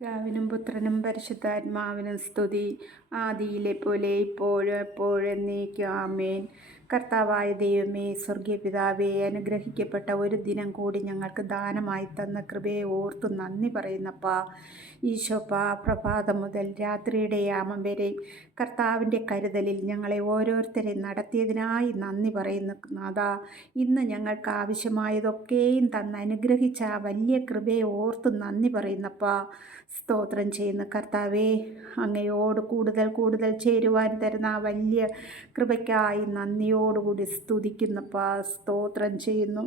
പിതാവിനും പുത്രനും പരിശുദ്ധാത്മാവിനും സ്തുതി, ആദിയിലെ പോലെ ഇപ്പോഴും എപ്പോഴും എന്നേക്കും ആമേൻ. കർത്താവായ ദൈവമേ, സ്വർഗീയ പിതാവേ, അനുഗ്രഹിക്കപ്പെട്ട ഒരു ദിനം കൂടി ഞങ്ങൾക്ക് ദാനമായി തന്ന കൃപയെ ഓർത്തു നന്ദി പറയുന്നപ്പാ. ഈശോപ്പാ, പ്രഭാതം മുതൽ രാത്രിയുടെ യാമം വരെ കർത്താവിൻ്റെ കരുതലിൽ ഞങ്ങളെ ഓരോരുത്തരെയും നടത്തിയതിനായി നന്ദി പറയുന്നു നാഥാ. ഇന്ന് ഞങ്ങൾക്ക് ആവശ്യമായതൊക്കെയും തന്ന് അനുഗ്രഹിച്ച ആ വലിയ കൃപയെ ഓർത്തു നന്ദി പറയുന്നപ്പാ. സ്തോത്രം ചെയ്യുന്ന കർത്താവേ, അങ്ങയോട് കൂടുതൽ കൂടുതൽ ചേരുവാൻ തരുന്ന ആ വലിയ കൃപയ്ക്കായി നന്ദിയോടുകൂടി സ്തുതിക്കുന്നപ്പാ. സ്തോത്രം ചെയ്യുന്നു.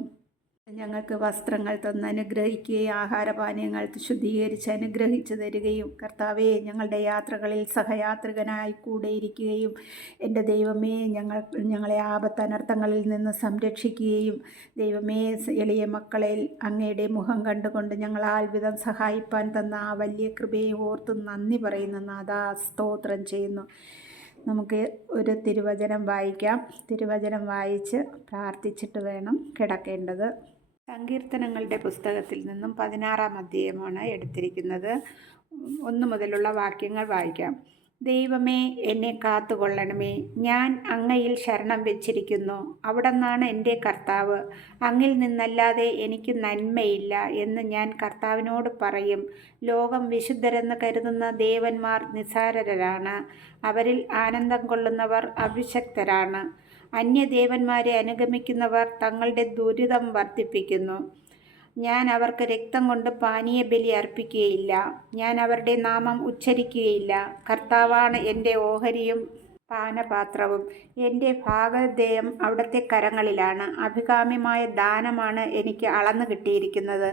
ഞങ്ങൾക്ക് വസ്ത്രങ്ങൾ തന്ന് അനുഗ്രഹിക്കുകയും ആഹാരപാനീയങ്ങൾ ശുദ്ധീകരിച്ച് അനുഗ്രഹിച്ചു തരികയും കർത്താവേ, ഞങ്ങളുടെ യാത്രകളിൽ സഹയാത്രികനായി കൂടെയിരിക്കുകയും എൻ്റെ ദൈവമേ, ഞങ്ങളെ ആപത്തനർത്ഥങ്ങളിൽ നിന്ന് സംരക്ഷിക്കുകയും ദൈവമേ, എളിയ മക്കളെ അങ്ങയുടെ മുഖം കണ്ടുകൊണ്ട് ഞങ്ങളാൽ വിധം സഹായിപ്പാൻ തന്ന ആ വലിയ കൃപയെ ഓർത്ത് നന്ദി പറയുന്ന നാഥാ. സ്തോത്രം ചെയ്യുന്നു. നമുക്ക് ഒരു തിരുവചനം വായിക്കാം. തിരുവചനം വായിച്ച് പ്രാർത്ഥിച്ചിട്ട് വേണം കിടക്കേണ്ടത്. സങ്കീർത്തനങ്ങളുടെ പുസ്തകത്തിൽ നിന്നും 16-ാം അധ്യായമാണ് എടുത്തിരിക്കുന്നത്. 1 മുതലുള്ള വാക്യങ്ങൾ വായിക്കാം. ദൈവമേ, എന്നെ കാത്തുകൊള്ളണമേ. ഞാൻ അങ്ങയിൽ ശരണം വെച്ചിരിക്കുന്നു. അവിടുന്നാണ് എൻ്റെ കർത്താവ്. അങ്ങിൽ നിന്നല്ലാതെ എനിക്ക് നന്മയില്ല എന്ന് ഞാൻ കർത്താവിനോട് പറയും. ലോകം വിശുദ്ധരെന്ന് കരുതുന്ന ദേവന്മാർ നിസ്സാരരാണ്. അവരിൽ ആനന്ദം കൊള്ളുന്നവർ അഭിഷക്തരാണ്. അന്യദേവന്മാരെ അനുഗമിക്കുന്നവർ തങ്ങളുടെ ദുരിതം വർദ്ധിപ്പിക്കുന്നു. ഞാൻ അവർക്ക് രക്തം കൊണ്ട് പാനീയബലി അർപ്പിക്കുകയില്ല. ഞാൻ അവരുടെ നാമം ഉച്ചരിക്കുകയില്ല. കർത്താവാണ് എൻ്റെ ഓഹരിയും പാനപാത്രവും. എൻ്റെ ഭാഗധേയം അവിടുത്തെ കരങ്ങളിലാണ്. അഭികാമ്യമായ ദാനമാണ് എനിക്ക് അളന്നു കിട്ടിയിരിക്കുന്നത്.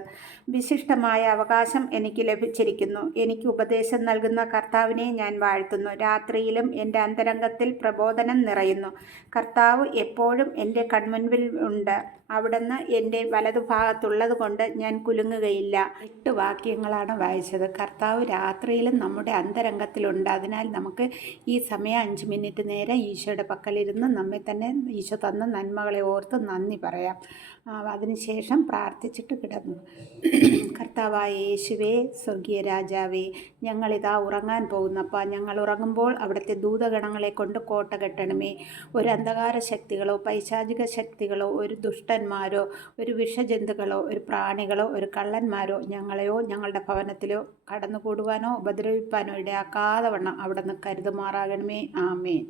വിശിഷ്ടമായ അവകാശം എനിക്ക് ലഭിച്ചിരിക്കുന്നു. എനിക്ക് ഉപദേശം നൽകുന്ന കർത്താവിനെ ഞാൻ വാഴ്ത്തുന്നു. രാത്രിയിലും എൻ്റെ അന്തരംഗത്തിൽ പ്രബോധനം നിറയുന്നു. കർത്താവ് എപ്പോഴും എൻ്റെ കൺമുൻപിൽ ഉണ്ട്. അവിടുന്ന് എൻ്റെ വലതുഭാഗത്തുള്ളത് കൊണ്ട് ഞാൻ കുലുങ്ങുകയില്ല. 8 വാക്യങ്ങളാണ് വായിച്ചത്. കർത്താവ് രാത്രിയിലും നമ്മുടെ അന്തരംഗത്തിലുണ്ട്. അതിനാൽ നമുക്ക് ഈ സമയം 5 മിനിറ്റ് നേരം ഈശോയുടെ പക്കലിരുന്ന് നമ്മെ തന്നെ ഈശോ തന്ന നന്മകളെ ഓർത്ത് നന്ദി പറയാം. അതിനുശേഷം പ്രാർത്ഥിച്ചിട്ട് കിടന്നു. കർത്താവായ യേശുവേ, സ്വർഗീയ രാജാവേ, ഞങ്ങളിതാ ഉറങ്ങാൻ പോകുന്നപ്പാ. ഞങ്ങൾ ഉറങ്ങുമ്പോൾ അവിടുത്തെ ദൂതഗണങ്ങളെ കൊണ്ട് കോട്ട കെട്ടണമേ. ഒരു അന്ധകാര ശക്തികളോ പൈശാചിക ശക്തികളോ ഒരു ദുഷ്ടന്മാരോ ഒരു വിഷജന്തുക്കളോ ഒരു പ്രാണികളോ ഒരു കള്ളന്മാരോ ഞങ്ങളെയോ ഞങ്ങളുടെ ഭവനത്തിലോ കടന്നുകൂടുവാനോ ഉപദ്രവിപ്പാനോ ഇടയാക്കാതെ വണ്ണം അവിടുന്ന് കരുതുമാറാകണമേ. ആമേൻ.